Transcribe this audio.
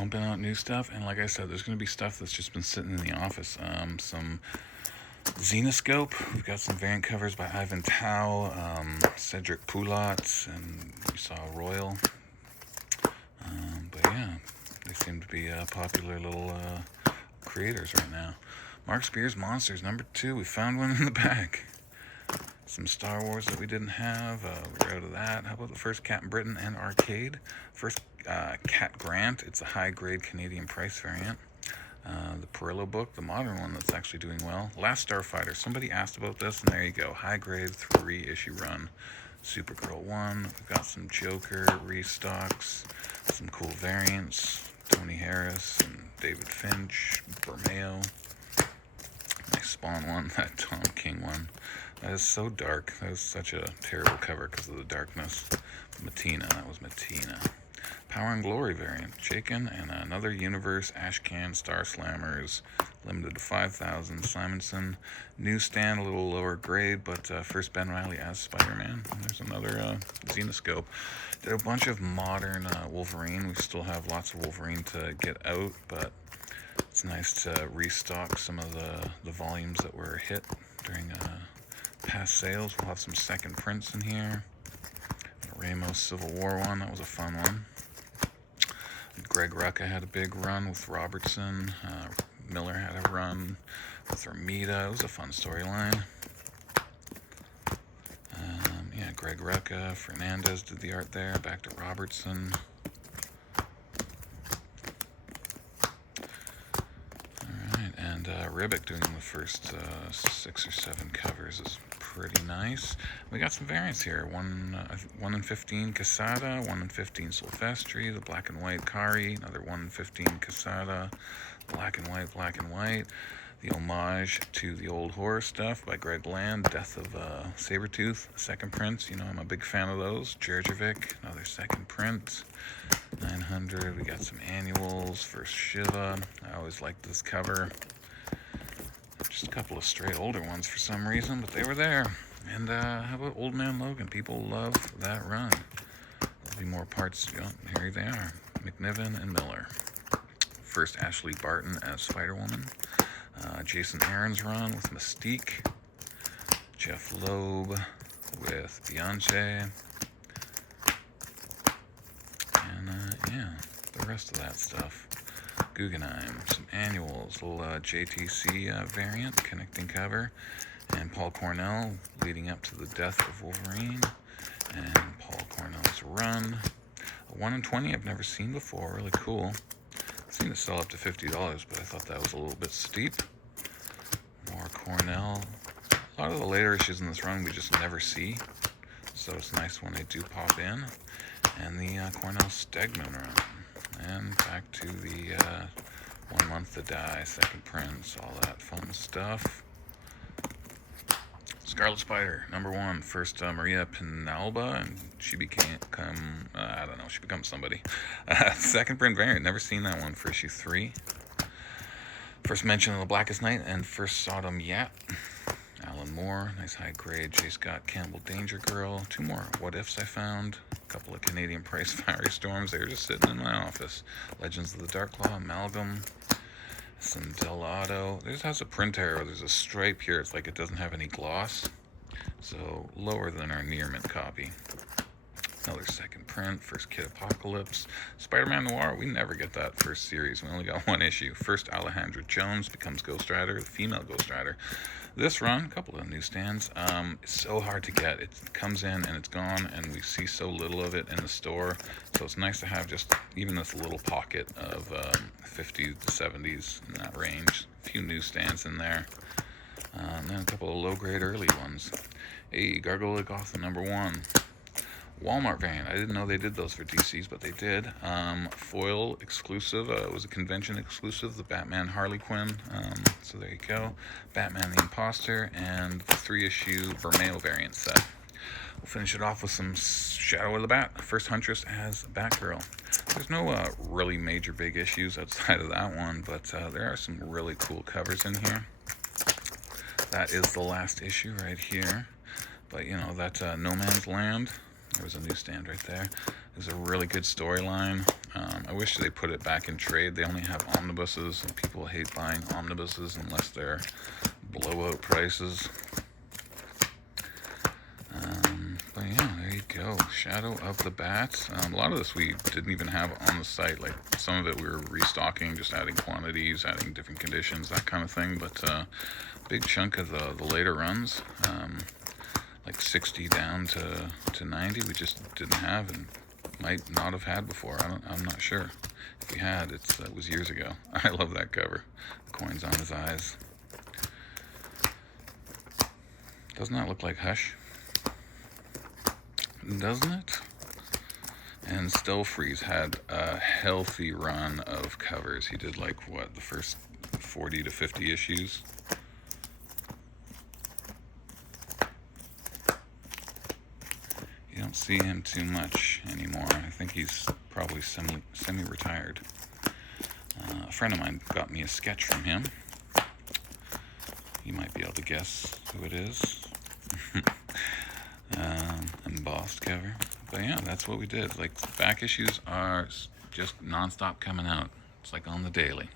pumping out new stuff, and like I said, there's going to be stuff that's just been sitting in the office. Some Xenoscope. We've got some variant covers by Ivan Tao, Cedric Poulat, and you saw Royal. But yeah, they seem to be popular little creators right now. Mark Spears Monsters #2. We found one in the bag. Some Star Wars that we didn't have. We're out of that. How about the first Captain Britain and Arcade? First Cat Grant. It's a high-grade Canadian price variant. The Perillo book, the modern one that's actually doing well. Last Starfighter. Somebody asked about this, and there you go. High-grade 3-issue run. Supergirl 1. We've got some Joker restocks. Some cool variants. Tony Harris and David Finch. Bermeo. Nice Spawn one. That Tom King one. That is so dark. That was such a terrible cover because of the darkness. Matina. That was Matina. Power and Glory variant. Shaken and another Universe Ashcan Star Slammers. Limited to 5,000. Simonson. Newsstand, a little lower grade, but first Ben Reilly as Spider-Man. There's another Xenoscope. Did a bunch of modern Wolverine. We still have lots of Wolverine to get out, but it's nice to restock some of the volumes that were hit during past sales. We'll have some second prints in here. Ramos Civil War one, that was a fun one. Greg Rucka had a big run with Robertson. Miller had a run with Ramita. It was a fun storyline. Yeah, Greg Rucka, Fernandez did the art there. Back to Robertson. Alright, and Ribic doing the first 6 or 7 covers is pretty nice. We got some variants here. 1 in 15 Casada, 1 in 15 Silvestri, the black and white Kari, another 1 in 15 Casada, black and white. The homage to the old horror stuff by Greg Land, Death of Sabretooth, second prints. You know, I'm a big fan of those. Jurjevic, another second print. 900, we got some annuals. First Shiva, I always liked this cover. Just a couple of straight older ones for some reason, but they were there. And how about Old Man Logan? People love that run. There'll be more parts. Oh, here they are. McNiven and Miller. First Ashley Barton as Spider-Woman. Jason Aaron's run with Mystique. Jeff Loeb with Beyonce. And yeah, the rest of that stuff. Guggenheim, some annuals, little JTC variant, connecting cover, and Paul Cornell leading up to the death of Wolverine, and Paul Cornell's run. A 1 in 20 I've never seen before, really cool. I've seen it sell up to $50, but I thought that was a little bit steep. More Cornell. A lot of the later issues in this run we just never see, so it's nice when they do pop in. And the Cornell Stegman run. And back to the 1 Month to Die, second prints, all that fun stuff. Scarlet Spider, #1, first Maria Pinalba, and she becomes somebody. Second print variant, never seen that one for issue 3. First mention of the Blackest Night and first Sodom Yat. Alan Moore, nice high grade. J. Scott Campbell, Danger Girl. 2 more What Ifs I found. A couple of Canadian Price Fiery Storms. They were just sitting in my office. Legends of the Dark Claw, Amalgam. Some Delato. This has a print error. There's a stripe here. It's like it doesn't have any gloss. So lower than our near mint copy. Another second print. First Kid Apocalypse. Spider-Man Noir. We never get that first series. We only got 1 issue. First Alejandra Jones becomes Ghost Rider, the female Ghost Rider. This run, a couple of newsstands. It's so hard to get. It comes in and it's gone, and we see so little of it in the store. So it's nice to have just even this little pocket of 50s to 70s in that range. A few newsstands in there. And then a couple of low-grade early ones. Hey, Gargoyle Gotham #1. Walmart variant. I didn't know they did those for DCs, but they did. Foil exclusive. It was a convention exclusive, the Batman Harley Quinn. So there you go. Batman the Imposter, and the 3-issue Bermeo variant set. We'll finish it off with some Shadow of the Bat. First Huntress as Batgirl. There's no really major big issues outside of that one, but there are some really cool covers in here. That is the last issue right here. But, you know, that No Man's Land, There was a newsstand right there. There's a really good storyline. I wish they put it back in trade. They only have omnibuses, and people hate buying omnibuses unless they're blowout prices. But yeah, there you go. Shadow of the Bat. A lot of this we didn't even have on the site. Like some of it we were restocking, just adding quantities, adding different conditions, that kind of thing. But big chunk of the later runs, like 60 down to 90, we just didn't have and might not have had before. I'm not sure. If we had, it was years ago. I love that cover. Coins on his eyes. Doesn't that look like Hush? Doesn't it? And Still Freeze had a healthy run of covers. He did like what, the first 40 to 50 issues. You don't see him too much anymore. I think he's probably semi-retired. A friend of mine got me a sketch from him. You might be able to guess who it is. Embossed cover. But yeah, that's what we did. Like, back issues are just non-stop coming out. It's like on the daily.